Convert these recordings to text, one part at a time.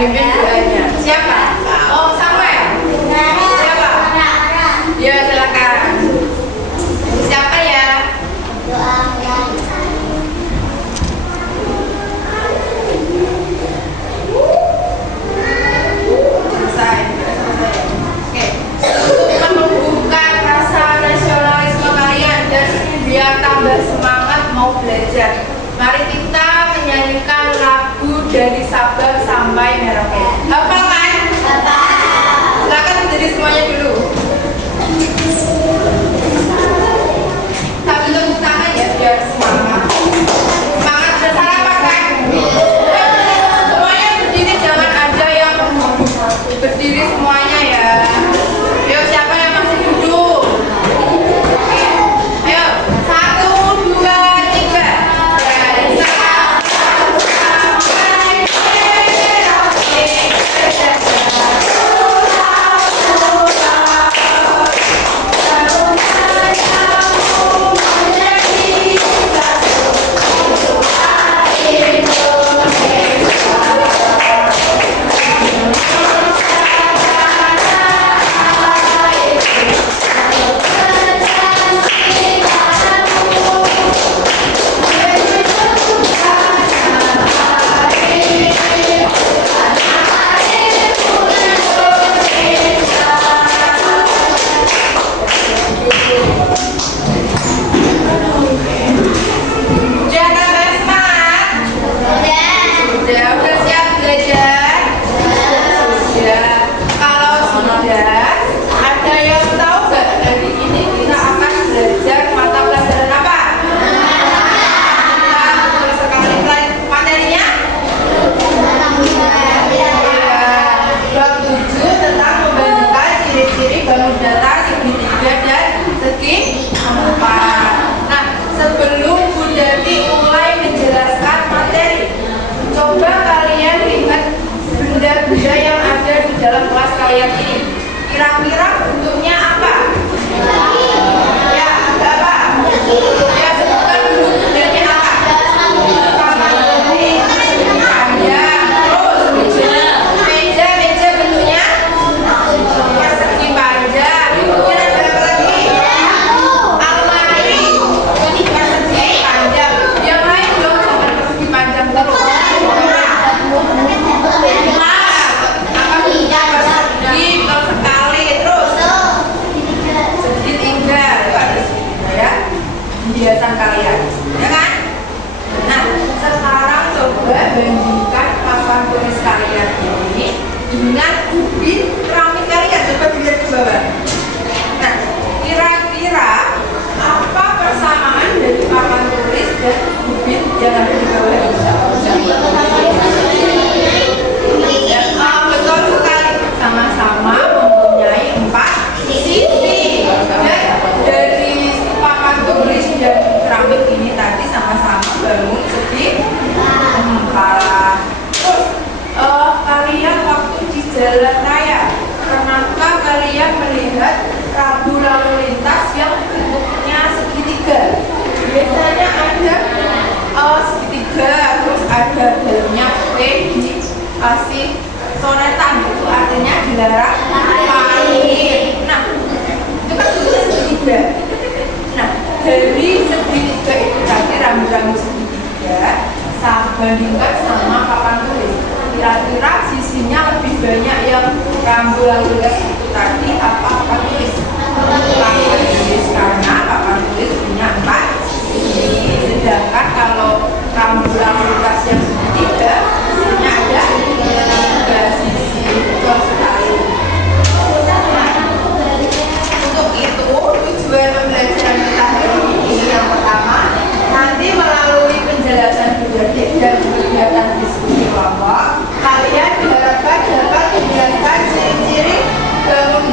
Pimpin doanya. Siapa? Oh, Samuel. Siapa? Ya, silakan. Siapa ya? Selesai. Oke. Untuk membuka rasa nasionalisme kalian dan biar tambah semangat mau belajar, mari kita menyanyikan lagu dari Sabang sampai Merauke. Hafal kan? Hafal. Silakan berdiri semuanya dulu. Sambil tepuk tangan ya biar semangat. Semangat bersarapan kan? Semuanya berdiri, jangan ada yang berdiri semuanya ya. Ayo siapa yang masih duduk? Oke. Ayo 1, 2, 3. Dari Sabang sampai Merauke. Udah siap belajar? Sudah. Kalau sudah, ada yang tahu nggak dari ini kita akan belajar mata pelajaran apa? Betul sekali. Materinya? Bab 7 tentang membandingkan ciri-ciri bangun datar segitiga dan segi empat. Nah, sebelum Bu Dati mulai menjelaskan materi, coba kalian lihat benda-benda yang ada di dalam kelas kalian ini. Kira-kira bentuknya apa? Ya, ada apa? Ya, sebutkan dulu bendanya apa? Meja. Meja bentuknya? Persegi panjang. Kemudian ada apa lagi? Almari. Ini persegi panjang. Yang lain dong, jangan persegi panjang terus. Persegi kalau sekali terus segitiga itu ada segitiga ya, hiasan kalian ya kan. Nah sekarang coba bandingkan papan tulis kalian ini dengan ubin keramik kalian, coba dilihat di bawah. Nah kira-kira apa persamaan dari papan tulis dan ubin yang ada di bawah ini? Betul sekali, sama-sama mempunyai 4 sisi. Dan dari papan tulis dan keramik ini tadi sama-sama bangun segi 4. Terus kalian waktu di jalan raya, kenapa kalian melihat rambu lalu lintas yang bentuknya segitiga? Biasanya ada segitiga, terus ada dalamnya P dikasih coretan, itu artinya dilarang parkir. Nah, itu kan tulisnya segitiga. Nah, dari segitiga itu tadi rambu-rambu segitiga, saya bandingkan sama papan tulis. Kira-kira sisinya lebih banyak yang rambu lalu lintas itu tadi apa papan tulis? Papan tulis, karena papan tulis punya 4 sisi. Sedangkan kalau rambu lalu lintas yang segitiga, sisinya ada 3 sisi. Betul sekali. Untuk itu tujuan pembelajaran kita hari ini yang pertama, nanti melalui penjelasan didadik dan kegiatan diskusi kelompok, kalian diharapkan dapat menjelaskan ciri-ciri bangun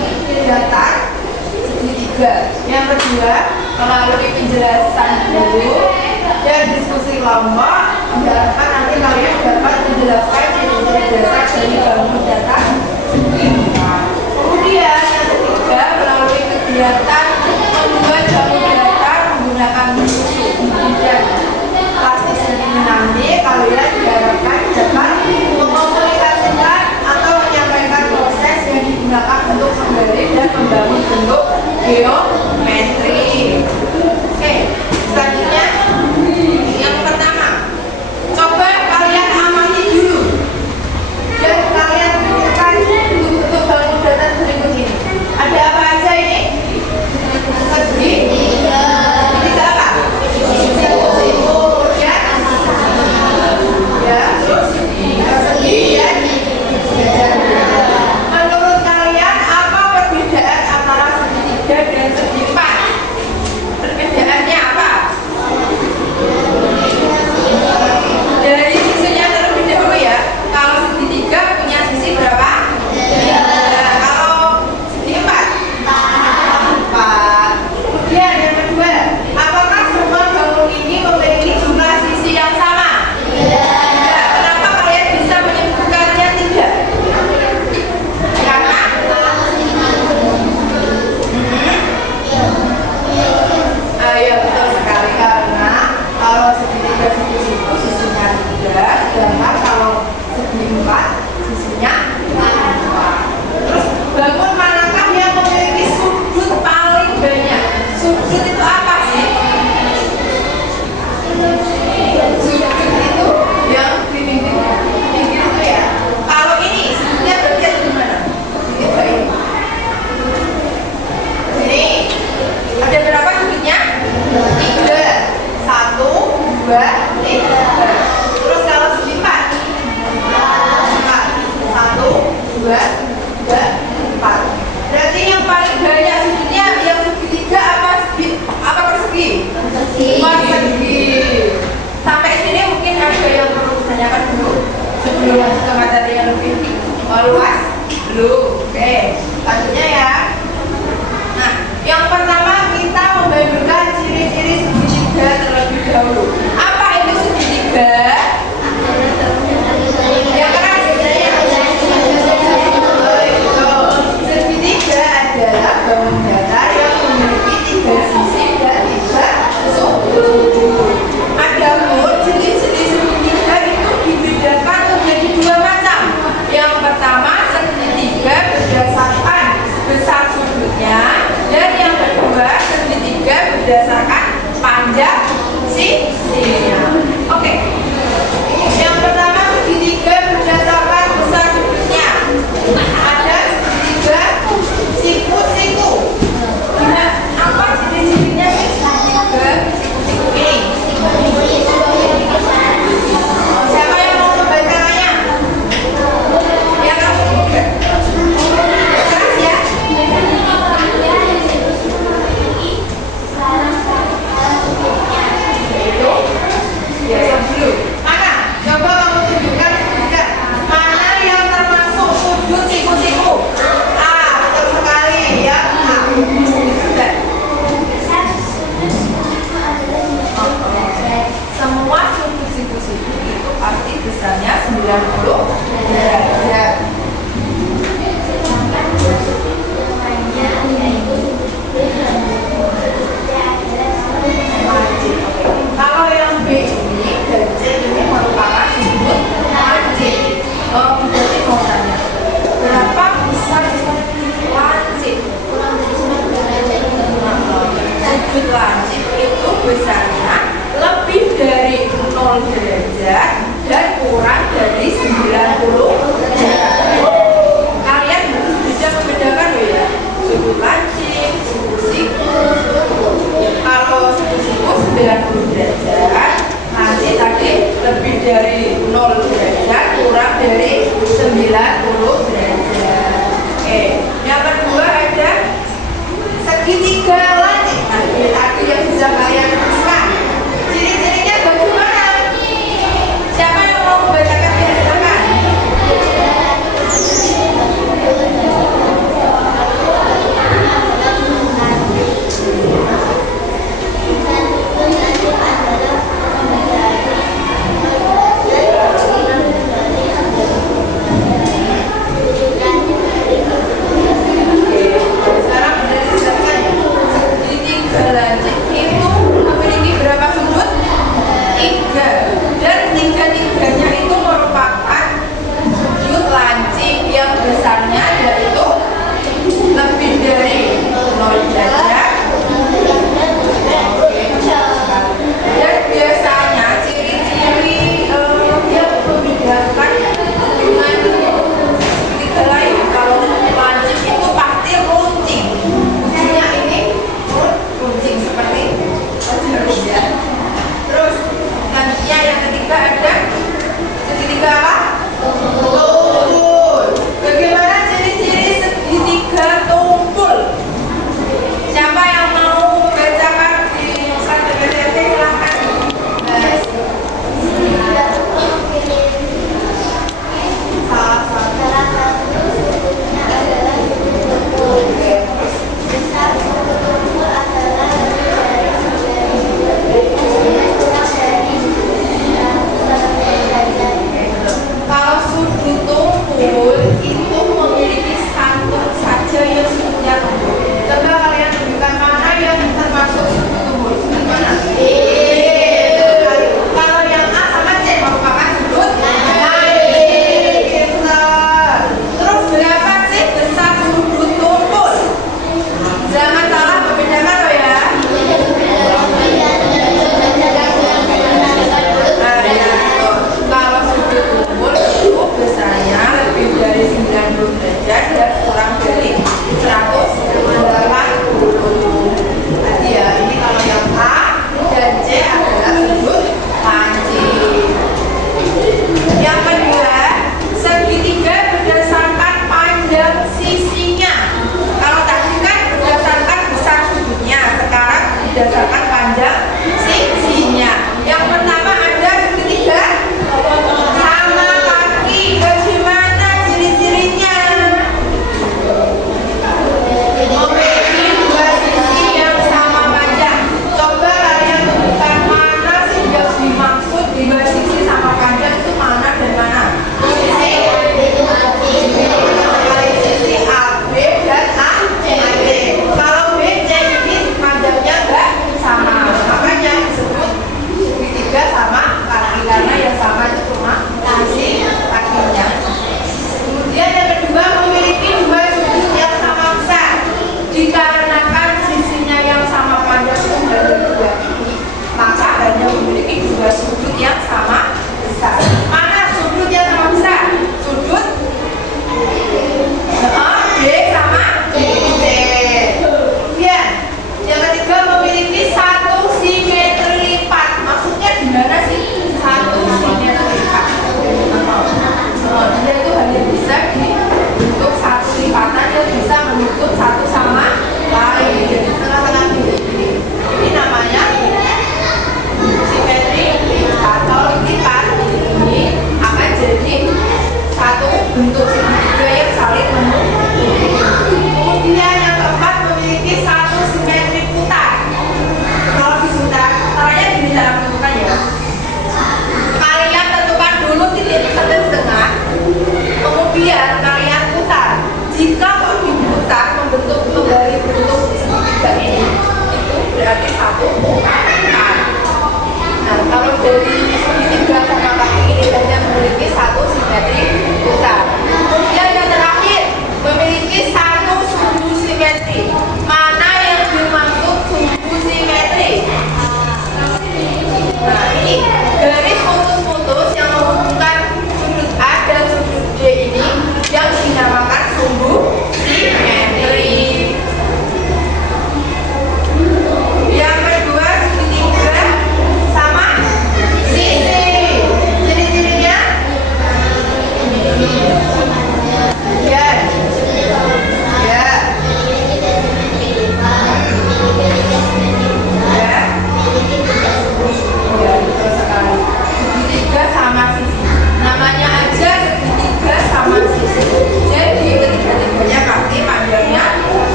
datar segitiga. Yang kedua, melalui penjelasan dulu dan diskusi kelompok, diharapkan nanti kalian dapat menjelaskan ciri-ciri dasar dari bangun datar segitiga. Kemudian yang ketiga, melalui kegiatan membuat bangun datar menggunakan buku dan plastik ini nanti kalian diharapkan dapat mengkomunikasikan geometri. Oke, selanjutnya yang pertama, coba kalian amati dulu dan kalian butuhkan untuk bangun data berikut ini. Ada apa aja ini? Segi tiga apa? Ya, terus segi dan menurut kalian apa perbedaan antara segitiga dan segi empat? Perbedaannya apa? Dari sisinya terlebih dahulu ya. Kalau segitiga punya sisi berapa? Kalau segi empat? Empat. Kemudian yang kedua, apakah semua bangun ini memiliki jumlah sisi yang sama? Kenapa kalian bisa menyebutkannya tidak? Karena ya betul sekali, karena kalau segitiga sisi itu sisinya 3, sedangkan kalau segi 4 sisinya 4. Terus bangun manakah yang memiliki sudut paling banyak? Sudut itu apa sih? Sudut itu yang di pinggir itu ya. Kalau ini sudutnya berarti ada di mana? Segitiga ini. Ini ada berapa sudutnya? 3. 1, 2, 3. Terus kalau segi 4? 1, 2, 3, 4. Berarti yang paling banyak sudutnya yang segitiga apa persegi? Persegi. Sampai sini mungkin ada yang perlu ditanyakan dulu sebelum masuk ke materi yang lebih luas. Belum. Oke, lanjutnya ya. Nah, yang pertama kita membandingkan ciri-ciri segitiga terlebih dahulu. Apa itu segitiga? Yang keras. Segitiga adalah bangun datar yang memiliki 3 sisi dan 3 sudut. Adapun jenis-jenis segitiga itu dibedakan menjadi 2 macam. Yang pertama segitiga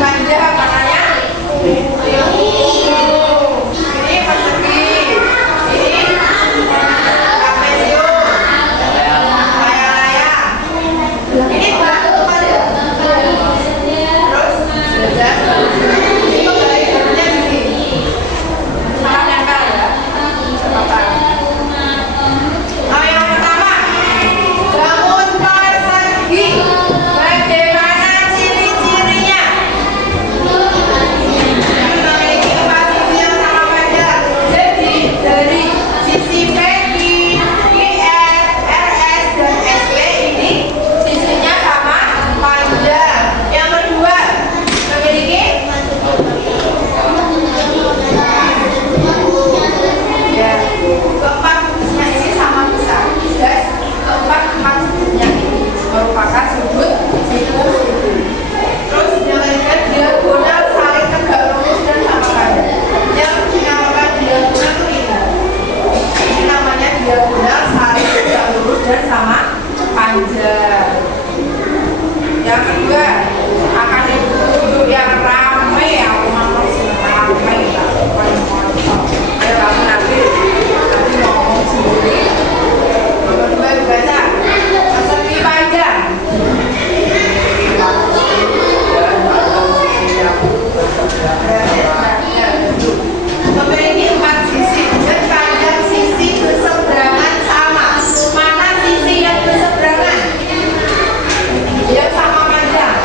panjang warnanya biru. Ini persegi. Ini trapesium. Layang-layang. Ini bulat ketupat ya. Terus sudah. Ini pembelajarannya di sini. Salah nempel ya. Apa? Yang pertama, bangun persegi. Bagaimana ciri-cirinya? Memiliki 4 sisi yang sama panjang. Jadi dari sisi PQ, IR, RS, dan SP ini sisinya sama panjang. Yang kedua, memiliki ya, keempat sudutnya ini sama besar. Dan keempat sudutnya ini merupakan sudut siku. Terus yang ketiga, diagonal saling tegak lurus dan sama panjang. Yang dinamakan diagonal itu ini. Ini namanya diagonal saling tegak lurus dan sama panjang. Yang kedua, akan duduk yang rame. Aku mau rame ya, bukan motor. Ayo kamu nanti ngomong sendiri. Nomor 2 dibaca. Persegi panjang. Memiliki 4 sisi dan panjang sisi berseberangan sama. Mana sisi yang berseberangan? Yang sama panjang.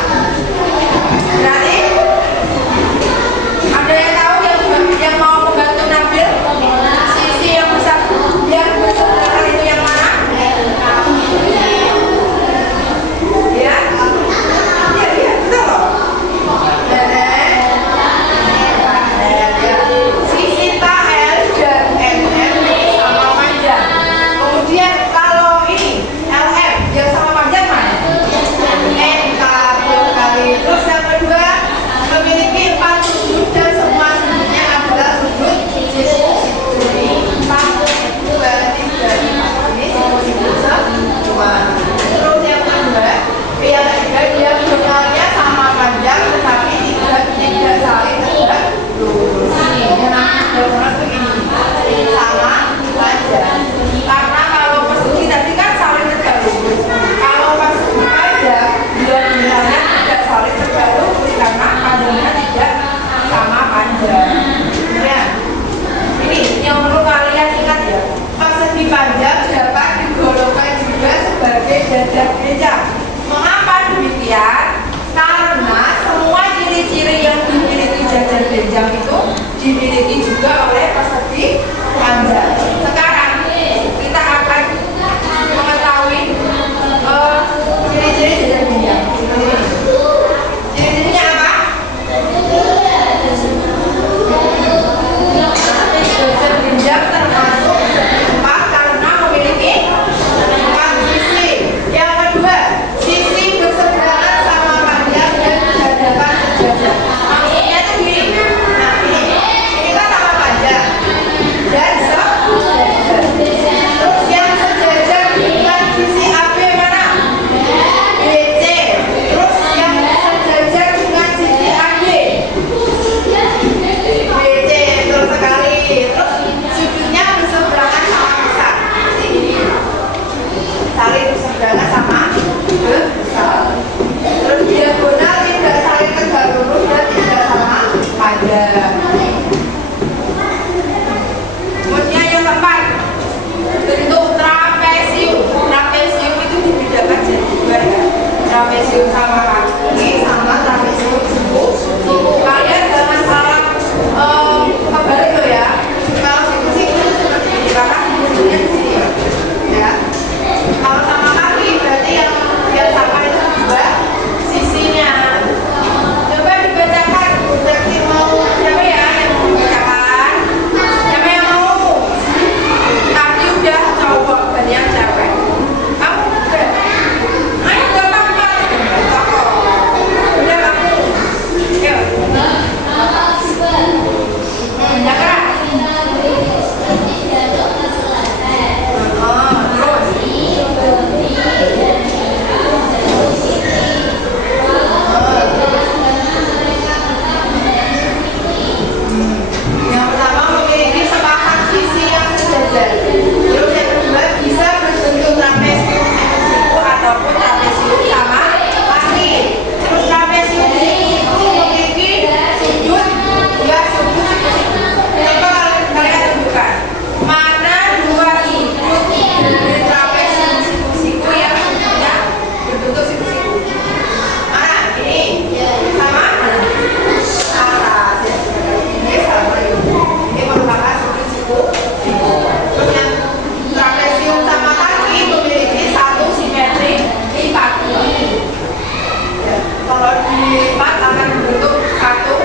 Kalau dilipat akan membentuk satu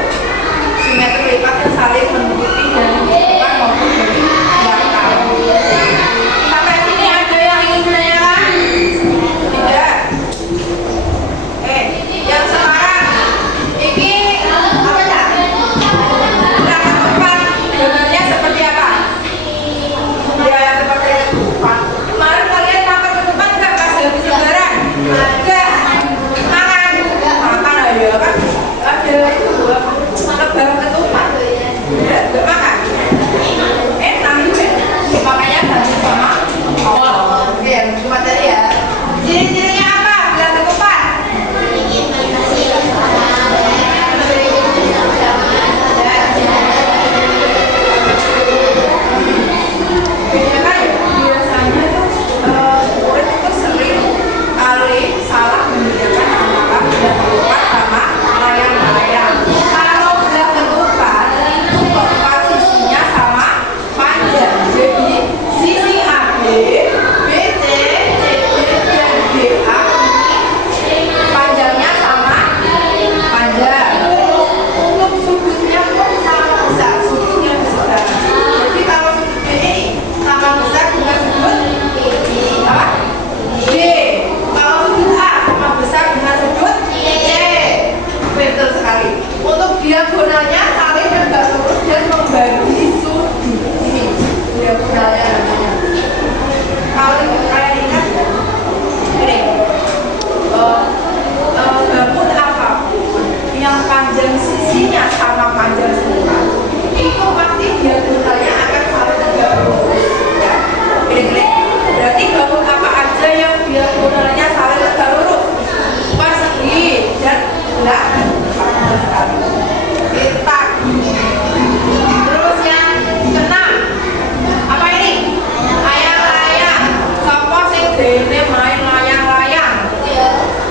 simetri lipat yang saling menutupi dari depan maupun dari belakang. Sampai sini ada yang ingin menanyakan? Tidak. Yang sekarang ini apa ya? Nah, ketupat benarnya seperti apa? Ya, yang seperti ketupat. Kemarin kalian makan ketupat nggak pas habis lebaran? Ada. Makan aja kan? Ada itu lebaran ketupat. Ya, nggak makan. Enak juga. Makanya tadi sama awal. Oke, yang ketupat tadi ya. Ciri-cirinya apa? Bilang ketupat. Biasanya tuh murid itu sering kali salah membedakan antara belah ketupat sama layang-layang. Kalau belah ketupat itu posisinya sama panjang, jadi sisi AB, BC, CD, dan DA panjangnya sama panjang. Untuk sudutnya pun sama besar, sudutnya besar. Jadi kalau sudut B ini sama besar dengan sudut apa? D. Kalau sudut A sama besar dengan sudut C. Betul sekali. Untuk diagonalnya saling tegak lurus dan membagi sudut. Ini diagonalnya namanya. Kalau kalian ingat ini bangun apapun yang panjang sisinya sama panjang semua itu pasti diagonalnya akan saling tegak lurus ya. Gini. Berarti bangun apa aja yang diagonalnya saling tegak lurus persegi dan belakang sekali. Kita terus yang keenam apa ini? Layang-layang. Sopo sing dene main layang-layang?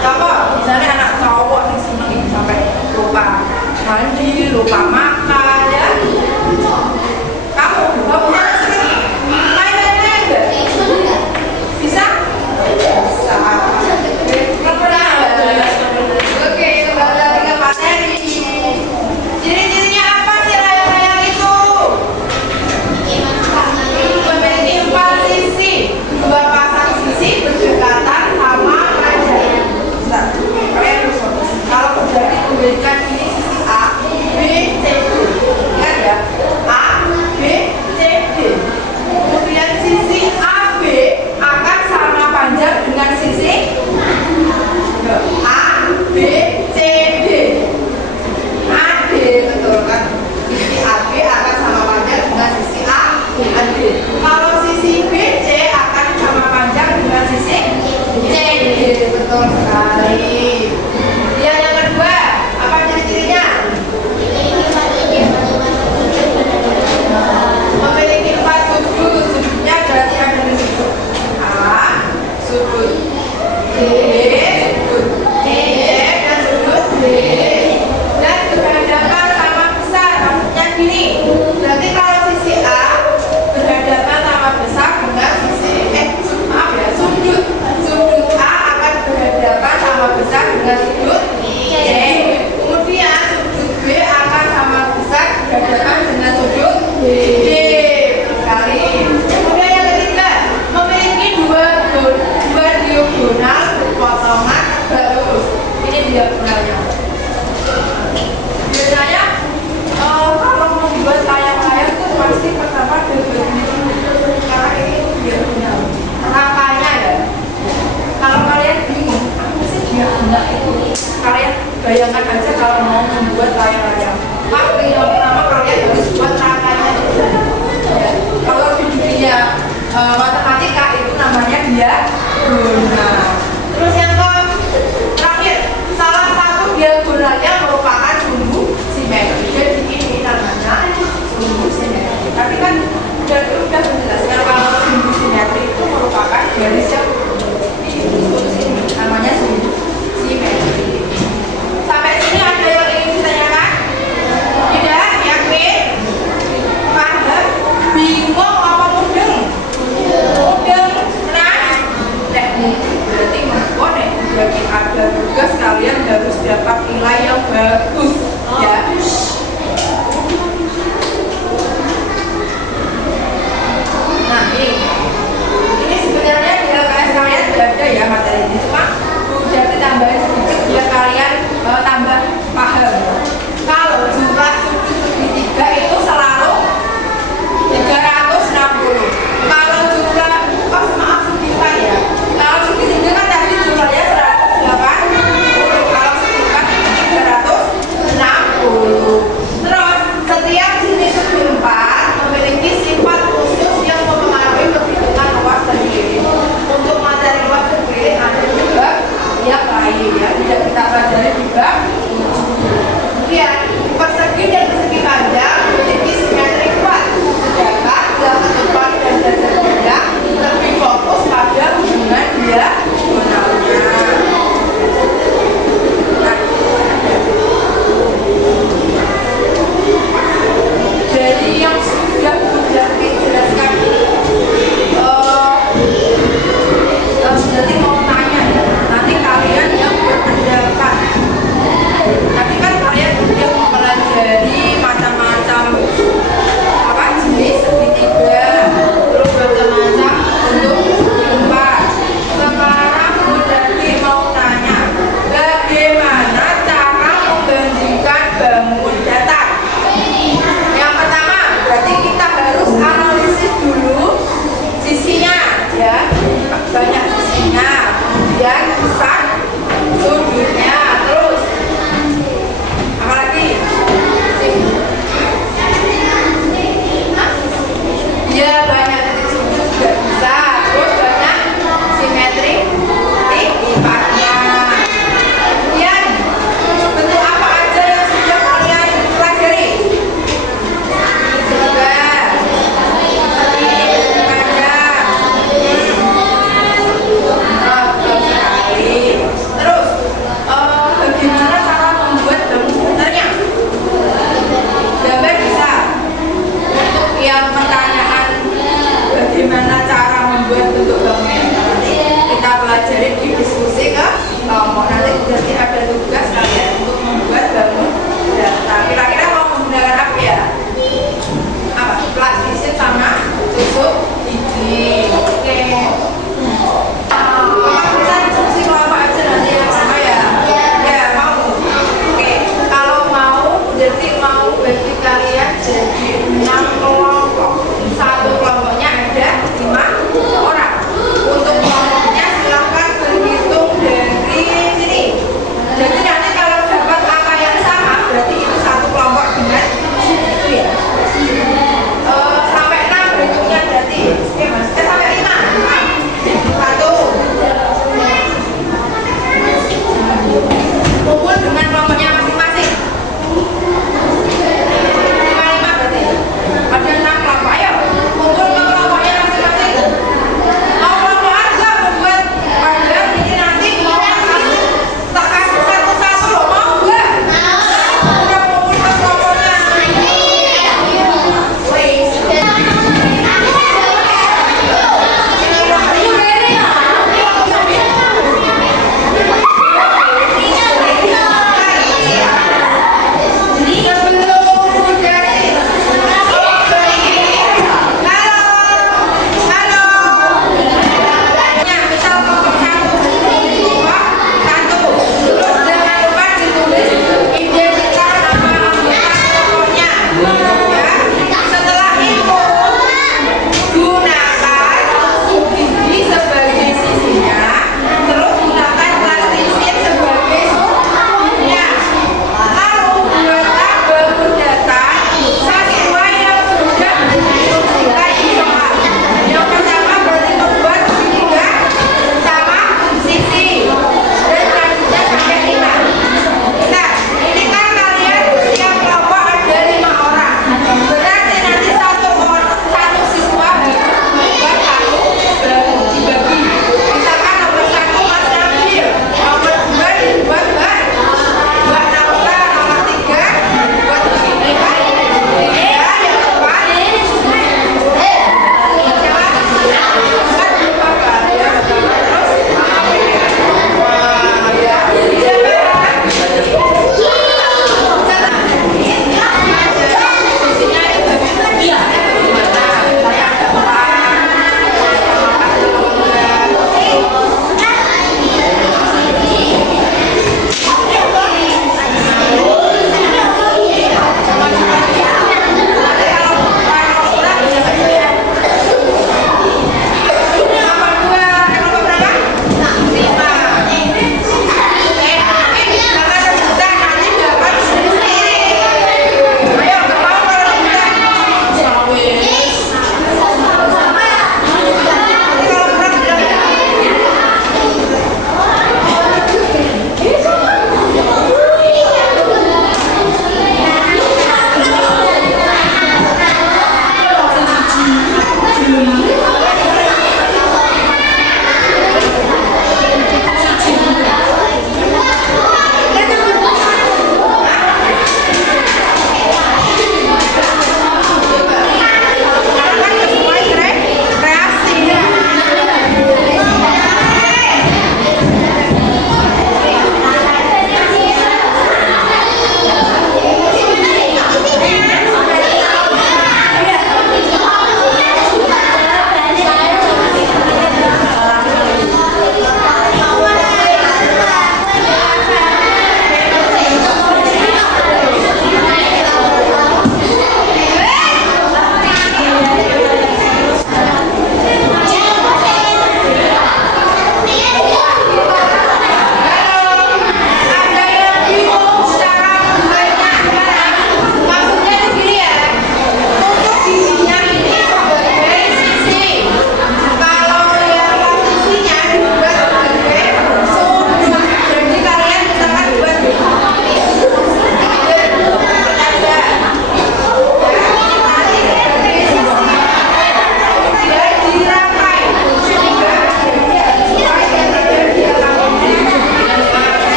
Sopo? Misalnya anak cowok di sini sampai lupa mandi, lupa makan ya. Kamu sering main layang-layang enggak? Bisa? Bisa. Pernah enggak? Oke, kembali lagi ke materi. Ciri-cirinya apa sih layang-layang itu? Memiliki 4 sisi, 2 pasang sisi berdekatan sama panjang. Bentar, kalian harus fokus. Kalau berarti memberikan ini sisi A, B, C, D. Ingat ya, A, B, C, D. Kemudian sisi AB akan sama panjang dengan sisi A, B, C, D. AD, betul kan? Sisi AB akan sama panjang dengan sisi A, AD. Kalau sisi BC akan sama panjang dengan sisi CD, betul sekali. Yang kedua, apa ciri-cirinya? Memiliki 4 sudut. Sudutnya berarti ada di sudut A, sudut D, sudut E, dan sudut D. Dan berhadapan sama besar. Maksudnya gini. Berarti kalau sisi A berhadapan sama besar dengan sisi sudut. Sudut A akan berhadapan sama besar dengan sudut C. Kemudian sudut B akan sama besar berhadapan dengan sudut D. Sekali. Kemudian yang ketiga, memiliki dua diagonal berpotongan tegak lurus. Ini diagonalnya. Biasanya kalau membuat layang-layang itu pasti pertama diagonal karena ini diagonal. Rangkanya ya. Kalau kalian bingung, apa sih diagonal itu? Kalian bayangkan aja kalau mau membuat layang-layang. Pasti yang pertama kalian harus buat rangkanya. Ya. Kalau di dunia matematika itu namanya diagonal. Terus yang terakhir, salah satu diagonalnya merupakan sumbu simetri. Jadi ini namanya sumbu simetri. Tapi kan sudah menjelaskan kalau sumbu simetri itu merupakan garis yang ini namanya sumbu simetri. Sampai sini ada yang ingin ditanyakan? Tidak? Yakin? Paham? Bingung apa mudeng? Mudeng? Tenang? bagus ya. Nah ini sebenarnya di LKS kalian sudah ada ya materi ini, cuma udah ditambahin sedikit biar kalian tambah paham. Kalau jumlah suku segitiga itu selalu 360. Kalau jumlah maaf segitiga ya, kalau segitiga kan tadi jumlahnya 180. Kalau segitiga 360. Terus setiap jenis segi empat memiliki sifat khusus yang mempengaruhi perhitungan luas dan gilir. Untuk materi luas dan gilir ada juga yang lain ya, tidak kita pelajari juga.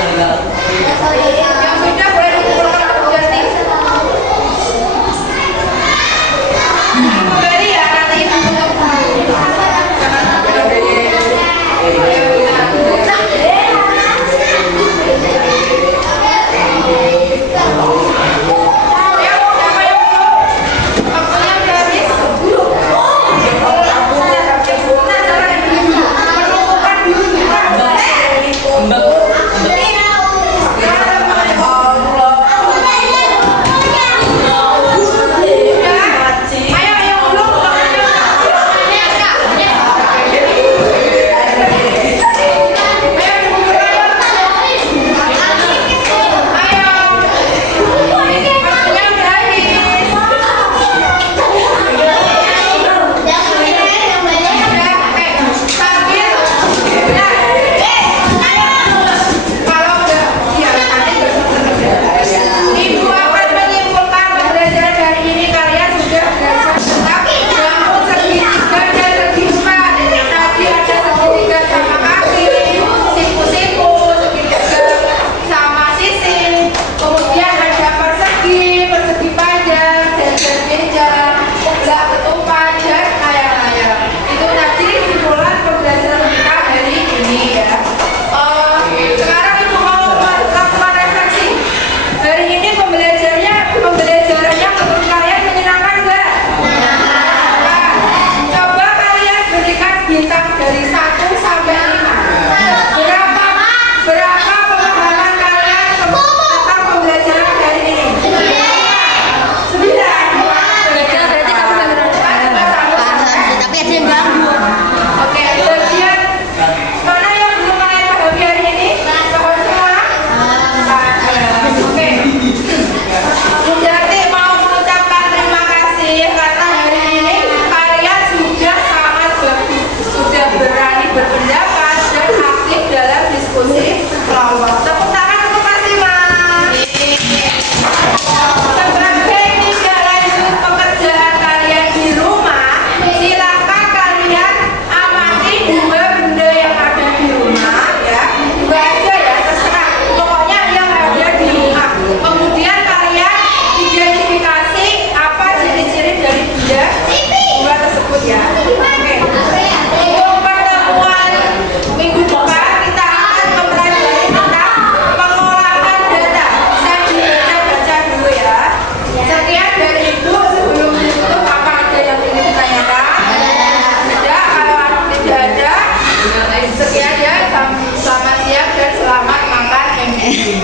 Yang sudah boleh dikumpulkan aku ganti. Kembali ya nanti untuk Sekian ya, selamat siang dan selamat makan.